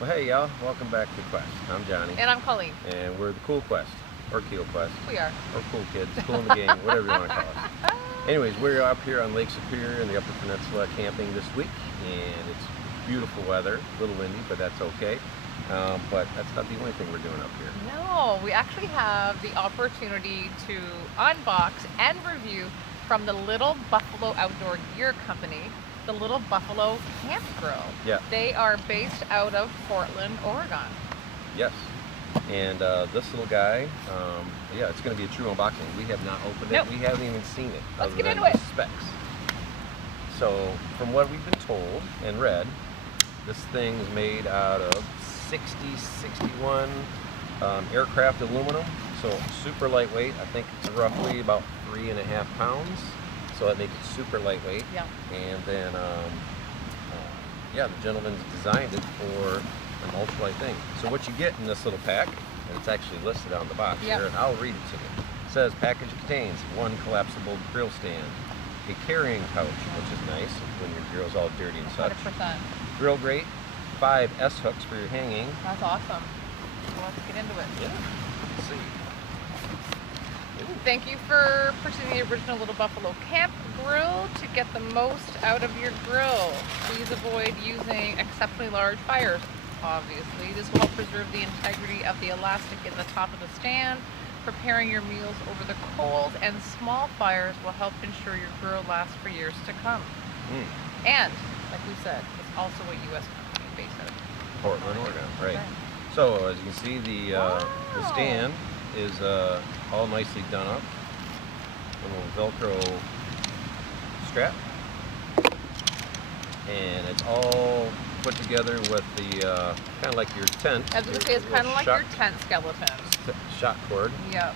Well, hey y'all, welcome back to Quest. I'm Johnny. And I'm Colleen. And we're the Cool Quest, or Keel Quest, We are. or Cool Kids, Cool in the Game, whatever you want to call us. Anyways, we're up here on Lake Superior in the Upper Peninsula camping this week, and it's beautiful weather, a little windy, but that's okay. But that's not the only thing we're doing up here. No, we actually have the opportunity to unbox and review from the Little Buffalo Outdoor Gear Company, the Little Buffalo Campgrill. Yeah. They are based out of Portland, Oregon. Yes. And this little guy, yeah, it's going to be a true unboxing. We have not opened Nope. it. We haven't even seen it. Let's other get than into the it. specs. So, from what we've been told and read, this thing is made out of 61 aircraft aluminum. So, super lightweight. I think it's roughly about 3.5 pounds. So that makes it super lightweight. Yeah. And then, yeah, the gentleman's designed it for an ultralight thing. So what you get in this little pack, and it's actually listed on the box Yep. here, and I'll read it to you. It says, package contains 1 collapsible grill stand, a carrying pouch, which is nice when your grill's all dirty and such. 100%. Grill grate, 5 S-hooks for your hanging. That's awesome. Well, let's get into it. Yeah, let's see. Thank you for purchasing the original Little Buffalo Camp Grill to get the most out of your grill. Please avoid using exceptionally large fires, obviously. This will help preserve the integrity of the elastic in the top of the stand. Preparing your meals over the cold and small fires will help ensure your grill lasts for years to come. And, like we said, it's also a U.S. company based out of Portland, Oregon, right. Okay. So as you can see, the Wow. stand is all nicely done up. A little Velcro strap, and it's all put together with the kind of like your tent. I was going to say, it's kind of like your tent skeleton. Shot cord. Yep.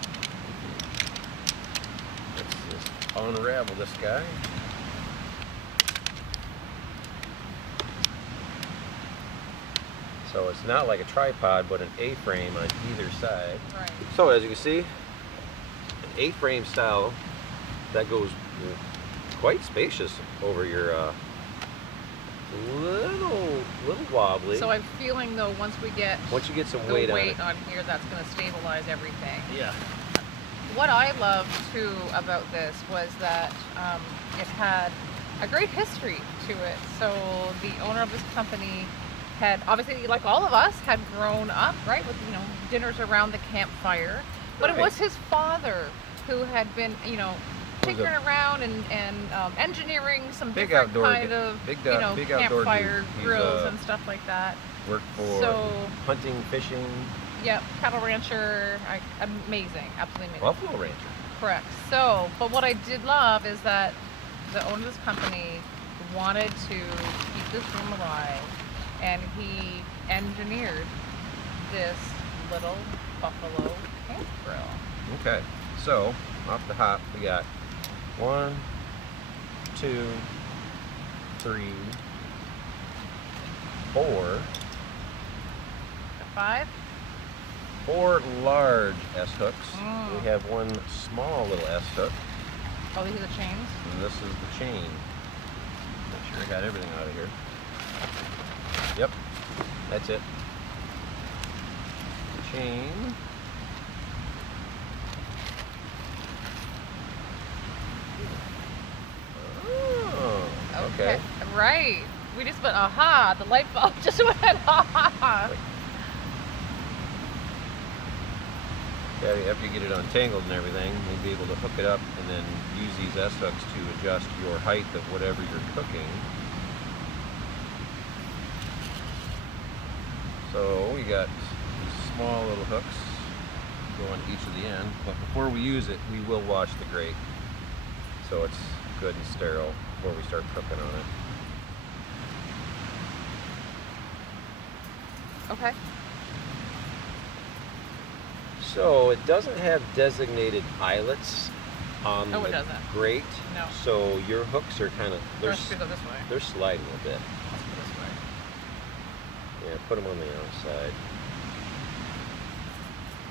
Let's just unravel this guy. So it's not like a tripod, but an A-frame on either side. Right. So as you can see, an A-frame style that goes quite spacious over your little wobbly. So I'm feeling though, once you get some the weight weight on it. on here, that's going to stabilize everything. Yeah. What I loved too about this was that it had a great history to it. So the owner of this company had, obviously, like all of us, had grown up, right, with, dinners around the campfire. But Right. it was his father who had been, tinkering around and engineering some Big different outdoor kind of, big outdoor campfire dude. He's, grills and stuff like that. Worked for So- hunting, fishing, Yep, cattle rancher, amazing, absolutely amazing. buffalo rancher. Correct. So, but what I did love is that the owner of this company wanted to keep this room alive, and he engineered this Little Buffalo Camp Grill. Okay, so off the hop, we got 1, 2, 3, 4. 5. 4 large S-hooks. Mm. We have 1 small little S-hook, Oh, these are the chains. and this is the chain. Make sure I got everything out of here. Yep, that's it. The chain. Oh, okay. Right. We just went, aha, the light bulb just went off. Yeah, after you get it untangled and everything, you'll be able to hook it up and then use these S-hooks to adjust your height of whatever you're cooking. So we got these small little hooks going to each of the end, but before we use it, we will wash the grate so it's good and sterile before we start cooking on it. Okay. So it doesn't have designated eyelets on Oh, it the doesn't. grate. No. So your hooks are kind of Let's go this way. they're sliding a bit. Let's go this way. Yeah, put them on the outside.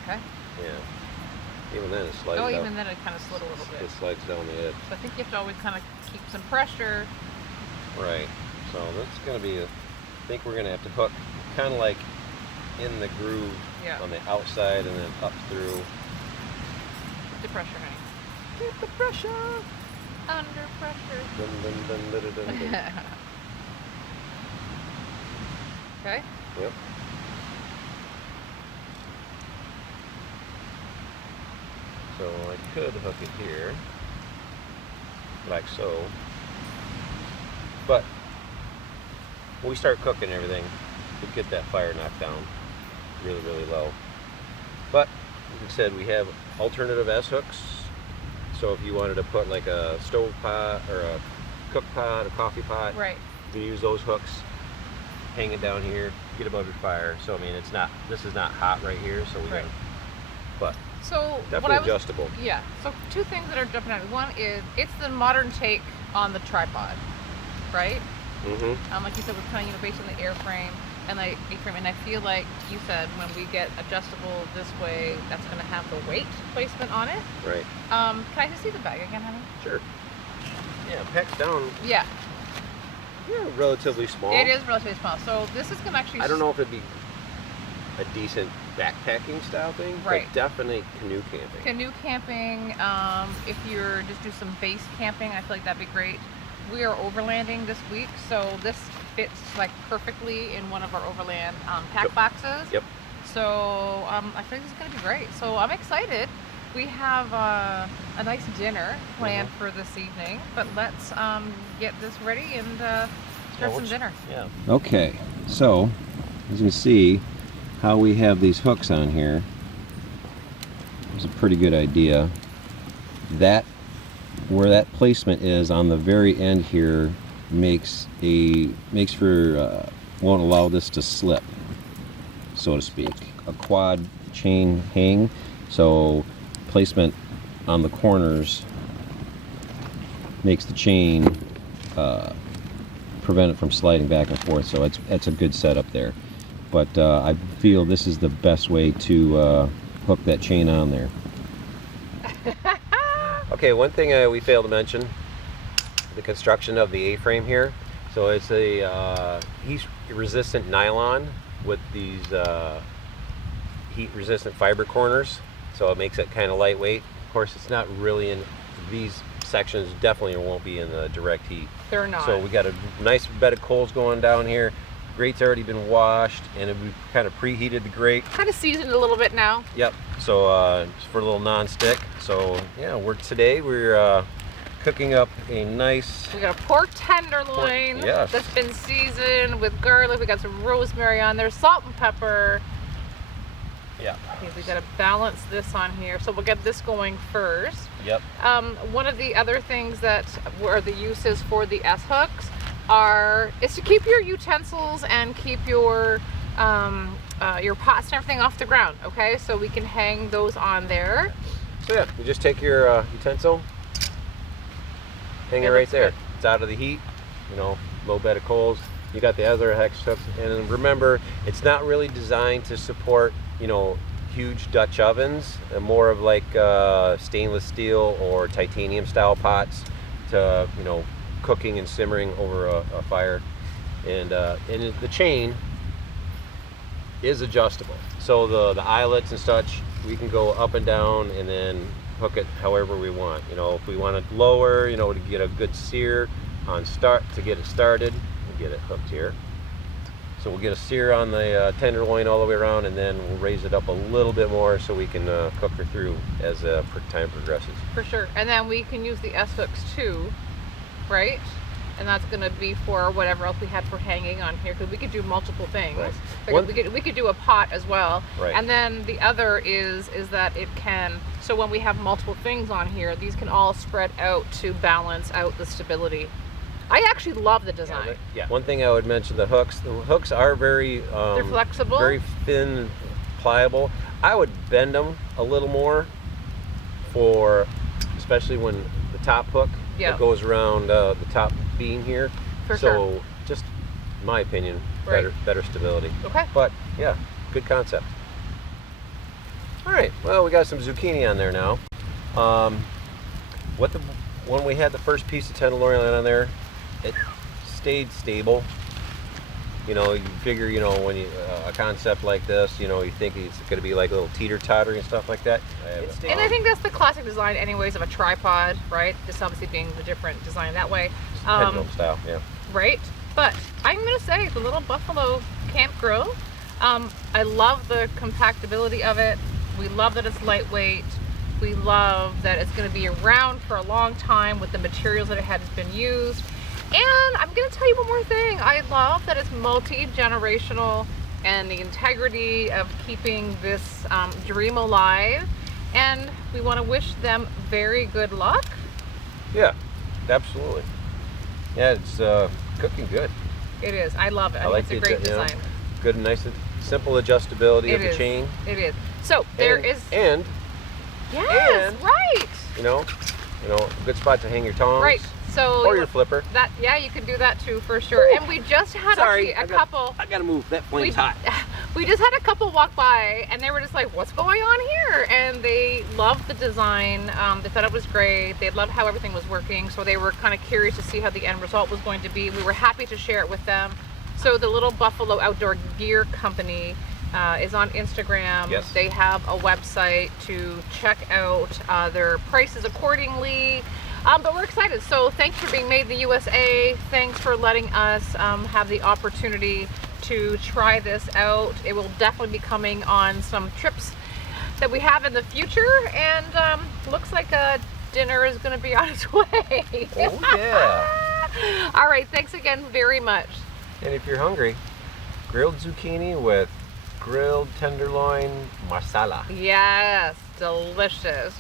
Okay. Yeah. Even then it slides Oh, out. even then it kind of slid a little bit. It slides down the edge. So I think you have to always kind of keep some pressure. Right. So that's going to be I think we're going to have to hook kind of like in the groove on the outside and then up through. Keep the pressure, honey. Keep the pressure. Under pressure. Dun, dun, dun, dun, dun, dun, dun. Okay. Yep. So I could hook it here, like so. But when we start cooking everything, we get that fire knocked down really, really low. But like I said, we have alternative S hooks. So if you wanted to put like a stove pot or a cook pot, a coffee pot, Right. you can use those hooks, hang it down here, get above your fire. So I mean, it's not, this is not hot right here, so we Right. gotta, but So definitely adjustable. Yeah. So two things that are jumping out. One is it's the modern take on the tripod, right? Mm-hmm. Like you said, we're kind of based on the airframe and the A-frame, and I feel like you said when we get adjustable this way, that's going to have the weight placement on it. Right. Can I just see the bag again, honey? Sure. Yeah, packs down. Yeah. Yeah, relatively small. It is relatively small. So this is going to actually. I don't know if it'd be a decent backpacking style thing, Right. but definitely canoe camping. Canoe camping. If you're just do some base camping, I feel like that'd be great. We are overlanding this week, so this fits like perfectly in one of our overland pack Yep. boxes. Yep. So I feel like this is going to be great. So I'm excited. We have a nice dinner planned for this evening, but let's get this ready and start some dinner. Yeah. Okay, so as you can see how we have these hooks on here, it's a pretty good idea. That where that placement is on the very end here makes for won't allow this to slip, so to speak. A quad chain hang, so placement on the corners makes the chain prevent it from sliding back and forth, so it's a good setup there. But I feel this is the best way to hook that chain on there. Okay, one thing we failed to mention, the construction of the A-frame here. So it's a heat-resistant nylon with these heat-resistant fiber corners, so it makes it kind of lightweight. Of course, it's not really in these sections, definitely won't be in the direct heat. They're not. So we got a nice bed of coals going down here. Grate's already been washed, and we kind of preheated the grate. Kind of seasoned a little bit now. Yep. So just for a little non-stick. So yeah, we're cooking up a nice. We got a pork tenderloin yes. that's been seasoned with garlic. We got some rosemary on there, salt and pepper. Yeah. Okay, we got to balance this on here, so we'll get this going first. Yep. One of the other things that were the uses for the S hooks is to keep your utensils and keep your pots and everything off the ground. Okay, so we can hang those on there. So yeah, you just take your utensil, hang it right there. Good. It's out of the heat, low bed of coals. You got the other hex hooks, and remember, it's not really designed to support, huge Dutch ovens. More of like stainless steel or titanium style pots to, cooking and simmering over a fire. And the chain is adjustable. So the eyelets and such, we can go up and down and then hook it however we want. If we want it lower, to get a good sear on start, to get it started, we'll get it hooked here. So we'll get a sear on the tenderloin all the way around, and then we'll raise it up a little bit more so we can cook her through as time progresses. For sure. And then we can use the S hooks too, right? And that's going to be for whatever else we had for hanging on here, because we could do multiple things. Right. Like we could do a pot as well. Right. And then the other is that it can, so when we have multiple things on here, these can all spread out to balance out the stability. I actually love the design. Yeah. One thing I would mention, the hooks are very they're flexible, very thin, pliable. I would bend them a little more, especially when the top hook that goes around the top beam here. For sure. So just in my opinion, better stability. Okay. But yeah, good concept. All right, well, we got some zucchini on there now. When we had the first piece of tenderloin on there, it stayed stable. You know, you figure, you know, when you a concept like this, you know, you think it's going to be like a little teeter-totter and stuff like that. And I think that's the classic design anyways of a tripod, right? This obviously being the different design that way. Pendulum style, yeah. Right? But I'm going to say the little Buffalo camp grill, I love the compactability of it. We love that it's lightweight. We love that it's going to be around for a long time with the materials that it has been used. And I'm going to tell you one more thing. I love that it's multi-generational and the integrity of keeping this dream alive. And we want to wish them very good luck. Yeah, absolutely. Yeah, it's cooking good. It is. I love it. I think like it's a great design. You know, good and nice, simple adjustability of the chain. It is. So there is. And yes, right. You know, a good spot to hang your tongs. Right. So or your flipper. That you can do that too for sure. And we just had actually a couple. I gotta move. That flame's hot. We just had a couple walk by and they were just like, "What's going on here?" And they loved the design. They thought it was great. They loved how everything was working. So they were kind of curious to see how the end result was going to be. We were happy to share it with them. So the Little Buffalo Outdoor Gear Company is on Instagram. Yes. They have a website to check out their prices accordingly. But we're excited. So thanks for being made in the USA. Thanks for letting us have the opportunity to try this out. It will definitely be coming on some trips that we have in the future. And looks like a dinner is going to be on its way. Oh, yeah. All right. Thanks again very much. And if you're hungry, grilled zucchini with grilled tenderloin masala. Yes. Delicious.